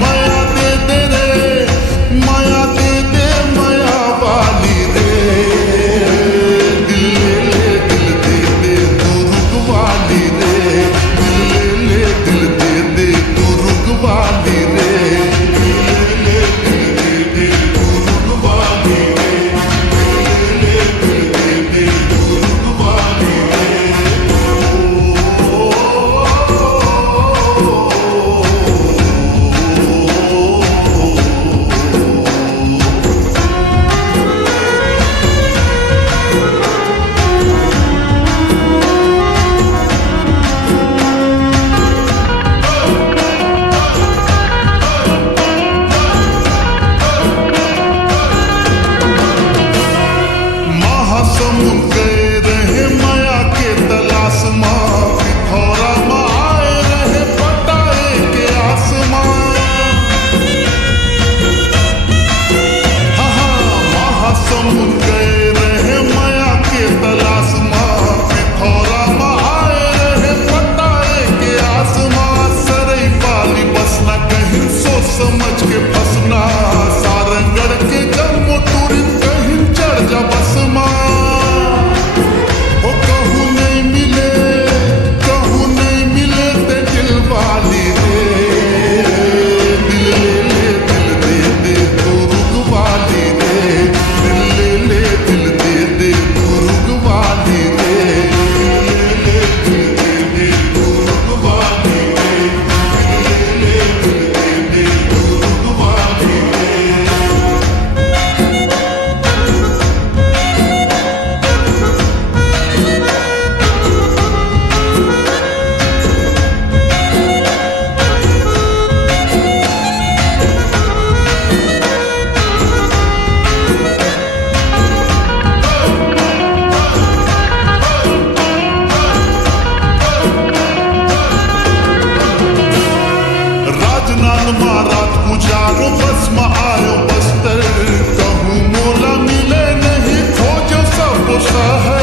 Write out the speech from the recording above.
माया दे दे रे, माया दे दे माया वाली रे, दिल ले दिल दे दे तू रुक वाली रे, दिल ले दिल दे दे तू रुक वाली रे, दिल ले दिल दे दे तू रुक वाली रे, दिल ले दिल दे दे तू रुक वाली रे। महासमुंद गए रहे माया के तलाश माँ, पिथौरा माँ आए रहे पटाए के आसमान। हाँ महासमुंद गए रहे माया के तलाश माँ, पिथौरा माँ आए रहे पटाए के आसमान। सरई पाली बसना कहीं सोच समझ के फंसना, सारंगढ़ के जन्म तुरी कहीं चढ़ जा बस माँ। रात गुजारो बस में आयो बस्तर, कहूँ मोला मिले नहीं खोजो सब शहर।